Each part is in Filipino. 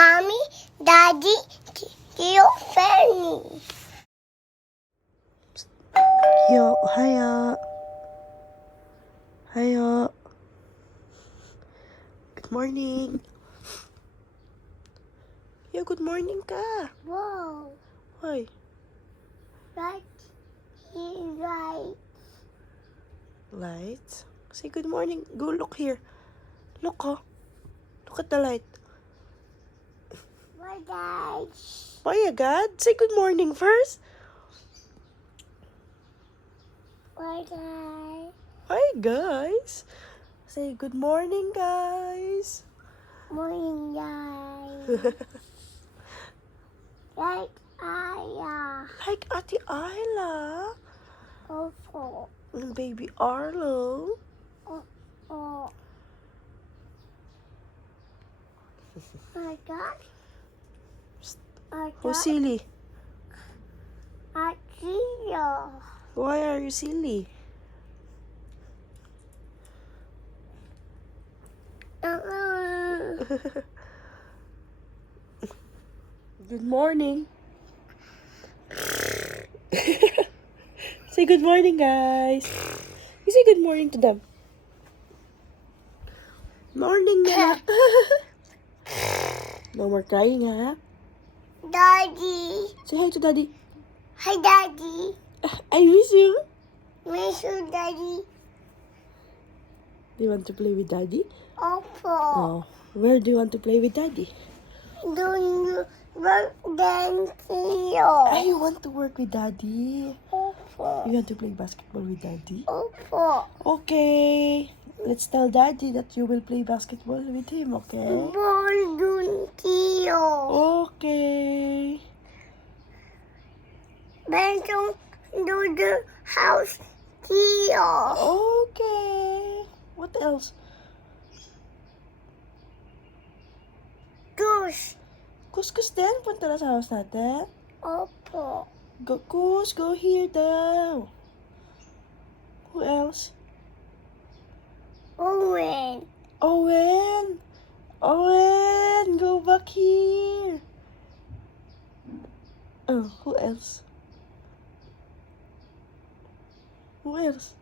Mommy, Daddy, Tio, Fanny. Yo, hiya. Hiya. Good morning. Yo, good morning ka. Whoa, Why? right here, right. Lights? Say good morning. Go look here. Look, oh. Look at the light. Bye, Dad. Bye, God. Say good morning first. Bye, Dad. Hi, guys. Say good morning, guys. Morning, Dad. Right, Aya. Like Ate Isla. Oh, And baby Arlo. oh. I got. I Who's got. silly? I see you. Why are you silly? Good morning. Say good morning, guys. You say good morning to them. Morning, Nana. No more crying, ha? Daddy. Say hi to Daddy. Hi, Daddy. I miss you. Miss you, Daddy. Do you want to play with Daddy? Oppo. Oh, where do you want to play with Daddy? Don't you work then I want to work with Daddy. Oppo. You want to play basketball with Daddy? Oppo. Okay. Let's tell Daddy that you will play basketball with him, okay? Ball dun Tio. Okay. Benson do the house Tio. Okay. What else? Goose. Kuskus din. Punta na sa house natin. Oppo. Go, Kus. Go here daw. Who else? Owen. Owen. Owen. Go back here. Oh, who else? Who else?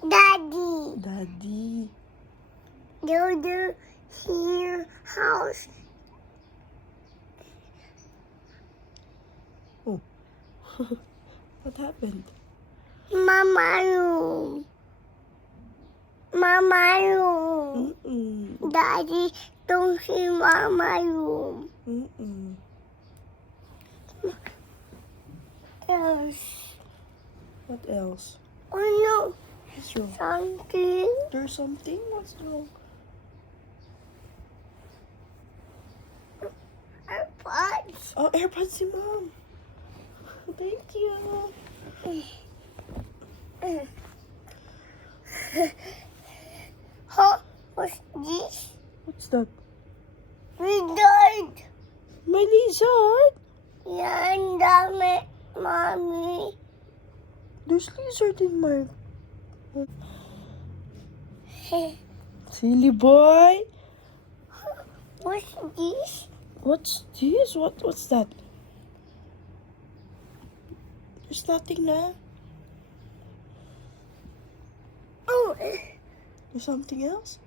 Daddy. Daddy. Do the here house. Oh. What happened? Mama room. Mama room. Mm-mm. Daddy don't see Mama room. Mm-mm. Else. What else? Oh no. What's wrong? Something. There's something? What's wrong? AirPods. Oh, AirPods si Mom. Thank you. Huh? What's this? What's that? We died. My lizard. Yan dami, Mommy. There's lizard in my... Silly boy. What's this? What's this? What's that? There's nothing na. Oh, There's something else?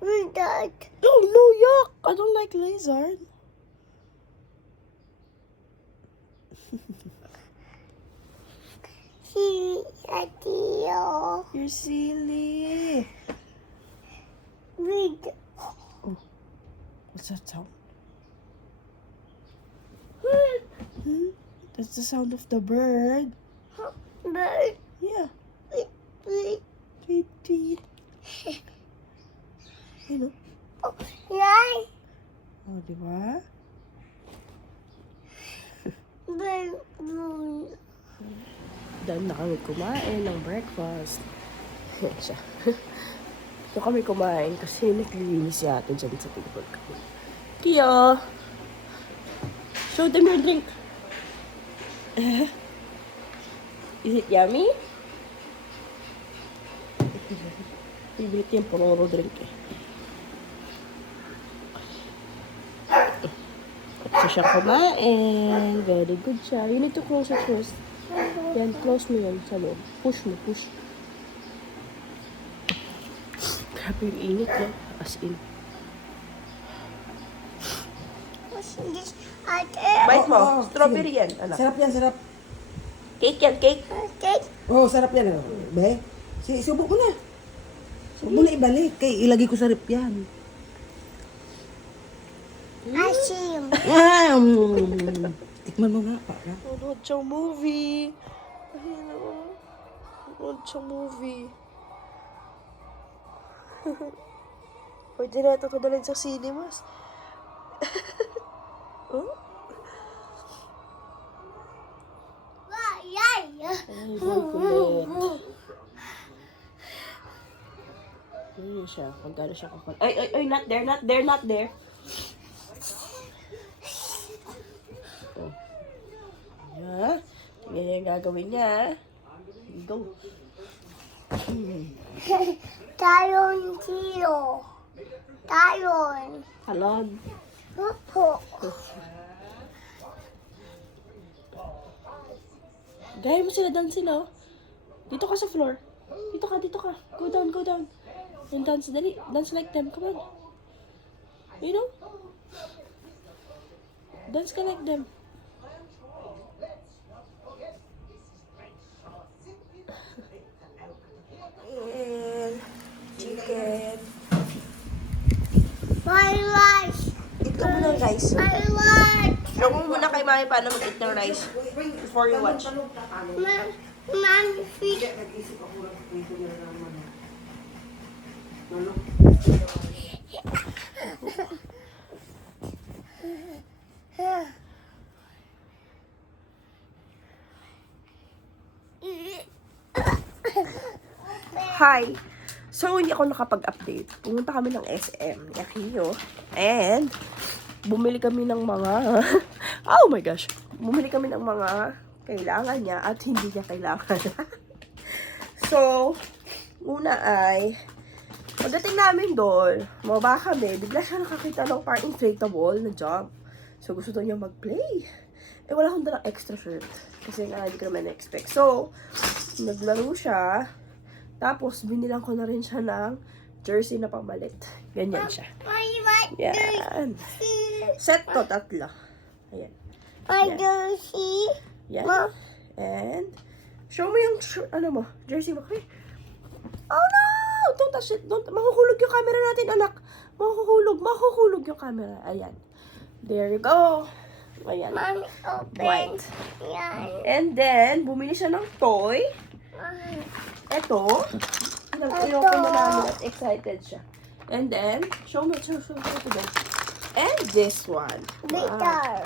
we died. Oh, no, yuck. I don't like lizard. See, Tio. You're silly. We What's that sound? Hmm? That's the sound of the bird. bird. Yeah. We Tweet, tweet. You know? nine Oh, di ba? bird moon. Dahil na kami kumain ng breakfast. Siya. So kami kumain kasi naglilinis si ate dyan sa table kami. Kia! Show them your drink. Is it yummy? Favorite yung pororo drink eh. siyang kumain. Very good siya. You need to close it first. Yan, close mo yun sa loob. Push mo, push. Grabe yung init, no? As in. What's this? I Bite mo. Oo, Strawberry sige. yan, anak. Sarap yan, sarap. Cake yan, cake. take Oo, sarap yan. Be, subo ko na. Huwag mo na ibalik. Kay ilagay ko sa rip yan. ice cream. Tikman mo nga, para. Nanood siyang movie. Ayun o. Nanood siyang movie. Pwede na ito kadalhin sa cinemas. Oh? Yay! Ay, kulit. Ayun siya. Kung gano'n siya kakul. Ay, not there, not there, not there. Oh. Yeah. Yan yung gagawin niya. Go. Talon Tio. Talon. Halon. Opo. Gaya mo sila, dance sila. Oh. Dito ka sa floor. Dito ka, dito ka. Go down, go down. And dance, dali. Dance like them. Come on. You know? Dance ka like them. And chicken. My rice. Eat ka muna ng rice. My rice. Show mo muna kay mami paano mag-eat ng rice before you watch. Man, feed. Nag-isip ako lang. Ito nila naman. Ano? Hi! So, hindi ako nakapag-update. Pumunta kami ng SM, ni Akio. And, bumili kami ng mga... oh my gosh! Bumili kami ng mga kailangan niya at hindi niya kailangan. So, una ay... Pagdating namin doon, mababa kami, bigla siya nakakita ng parang inflatable na jump. So, gusto daw niya mag-play. Eh, wala akong dalang extra shirt. Kasi nga, hindi ko naman na-expect. So, naglaro siya. Tapos, binilang ko na rin siya ng jersey na pamalit. Ganyan siya. My rice. Yan. Set to, tatlo. Ayan. My Yan. jersey. Yan. Ma. And, show mo yung, ano mo, jersey mo. Okay. Oh no! Don't touch it. Don't, mahuhulog yung camera natin, anak. Mahuhulog yung camera. Ayan. There you go. Ayan. Mommy, open. White. Yan. And then, bumili siya ng toy. Ito. Ino-open na namin at excited siya. And then, show to them. And this one. Guitar.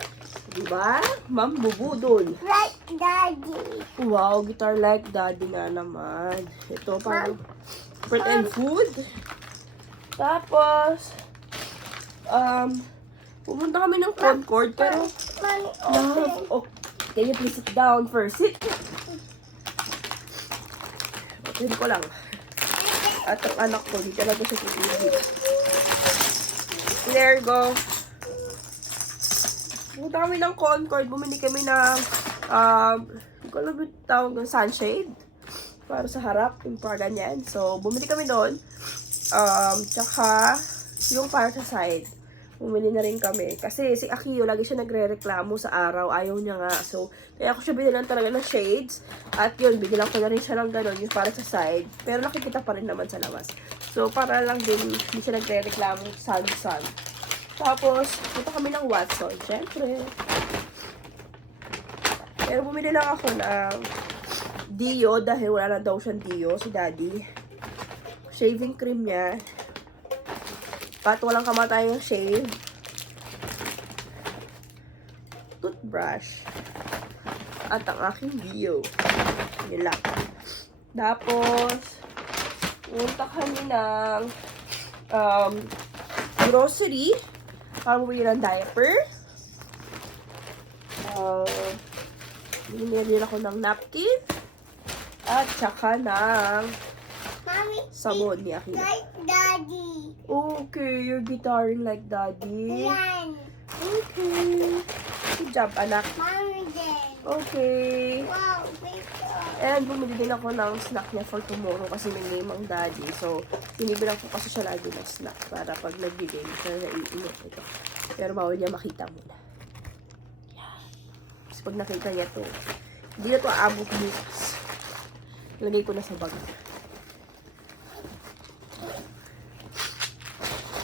Diba? Ma'am Bubudol. Like daddy. Wow, guitar like daddy nga naman. Ito, parang fruit and food. Tapos, pumunta kami ng Concord, pero, Mommy, open. love, oh, can you please sit down first? Sit. Open ko lang. At ang anak ko, di talaga siya titigil. There you go. Pumunta kami ng Concord, bumili kami ng, hindi ko alam yung tawag ng sunshade. Para sa harap, yung para ganyan. So, bumili kami doon. Tsaka, yung para sa side. Bumili na rin kami. Kasi si Akio, lagi siya nagre-reklamo sa araw. Ayaw niya nga. So, kaya ako siya binilan talaga ng shades. At yun, binilan ko na rin siya ng gano'n, yung para sa side. Pero nakikita pa rin naman sa labas. So, para lang din, hindi siya nagre-reklamo sun. Tapos, punta kami ng Watson. Siyempre. Pero bumili lang ako ng Dio dahil wala na daw siyang Dio, si Daddy. Shaving cream niya. Pat walang kamatayang shave. Toothbrush. At ang aking Dio. Yun lang. Tapos, punta kami ng grocery. Para bumili ng diaper. Binili ako ng napkin. At saka ng Mommy, sabon ni Akio. like daddy. Okay, you're guitaring like daddy. Yan. Okay. Good job, anak. Mommy din. Okay. Wow, picture. And bumili din ako ng snack niya for tomorrow kasi may name ang daddy. So, binibilang ko kasi siya lagi ng snack para pag nag-game siya naiinit ito. Pero bawal niya makita muna. Yan. Tapos pag nakita niya to, hindi na to aabot bukas. Lagay ko na sa bag.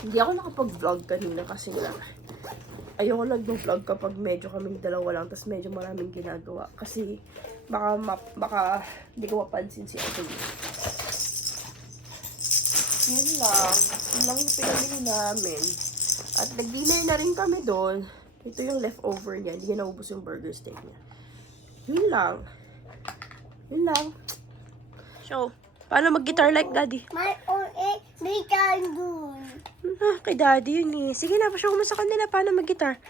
Hindi ako nakapag-vlog kanina kasi nga ayoko nag-vlog kapag medyo kaming dalawa lang tapos medyo maraming ginagawa kasi baka hindi ko mapansin si Ate. Yun lang yung pinamili namin at nag-dinner na rin kami doon. Ito yung leftover niya, hindi niya naubos yung burger steak niya. Yun lang. So, paano mag-guitar like daddy? My OA, bitan dun. Kay daddy yun eh. Sige na, pasyo mo sa kanila paano mag-guitar.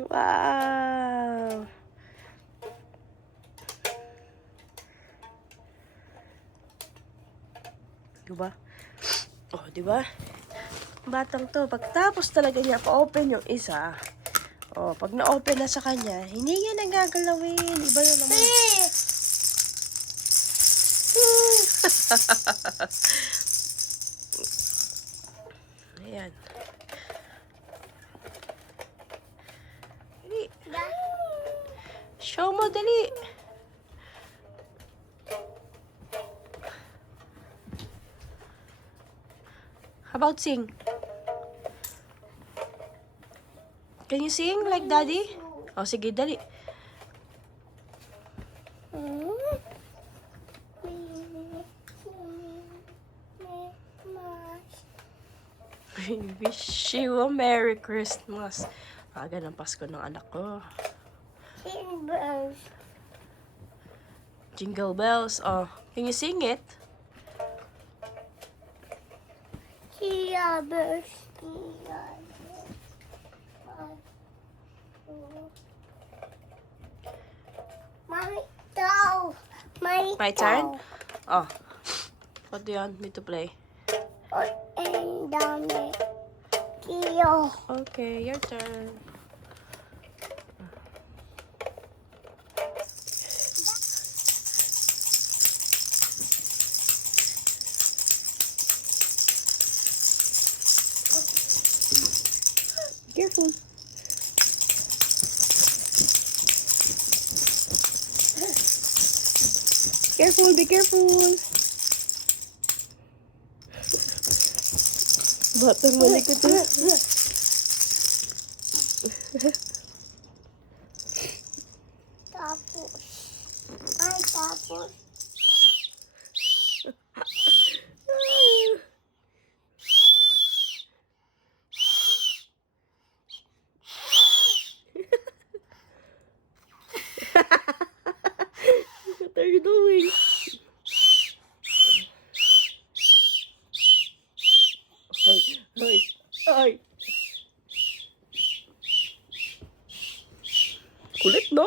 Wow! Diba? Oh, diba? Batang to, pagtapos talaga niya pa-open yung isa, oh, pag na-open na sa kanya, hindi niya nagagalawin. Iba na naman. Ayan. Dali. Show mo, dali. How about sing? Can you sing like daddy? Oh, sige, dali. I wish you a Merry Christmas. Aga ng Pasko ng anak ko. Timbers. Jingle bells. Oh, can you sing it? Timbers. Mommy, go. My turn? Oh. What do you want me to play? And dami. Kiyo. Okay, your turn. Careful. Careful, be careful. Batang malikot eh. Tapos. Ay, tapos. What are you doing? Hoy. Ay. Kulit, no?